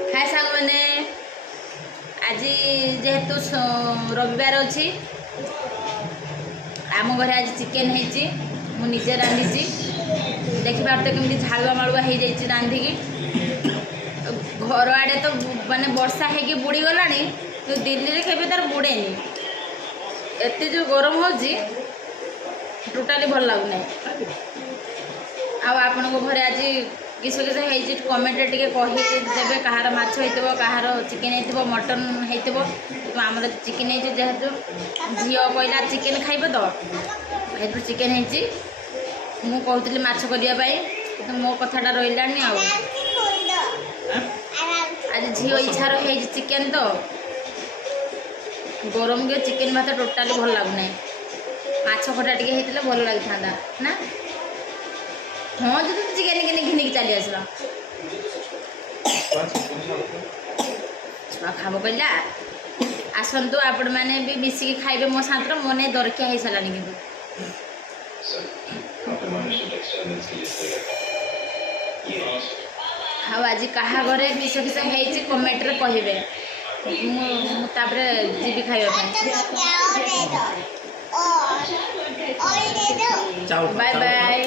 हाय सांग मैंने आज जेहेतु रविवार अच्छी आम घर आज चिकेन मुझे रांधि देखिए तो कमी झाड़ुआ माड़ुआ हो जाए रांधिकी घर आड़े तो माने वर्षा है बुड़ी गला तो दिल्ली में केवे तार बुड़ेनी एत जो गरम हो टोटाली भल लगुना आपण को घरे आज किस किस कमेंट टे कहीदेवे कहार माछ हो कहार चिकेन हो मटन हो आम चिकेन जेहेतु झील कहला चिकेन खाइब तो ये चिकेन मु कहती माछ करने तो मो कथाटा रही आज झील इच्छा रही चिकेन तो गरम के चिकेन भात टोटाली भल लगुना माछ खटा टे होता भल लगी था ना हाँ जो तो चिकेन के घिनिक चली आसला छुआ खाब कहला आसतु आपण मैंने भी मिसिकी खाइबे मो साथ मन दरकिया हो सारा हाँ आज कहा घरे किस किस होती कमेंट रे कहे जीवी खाइबा बाय बाय।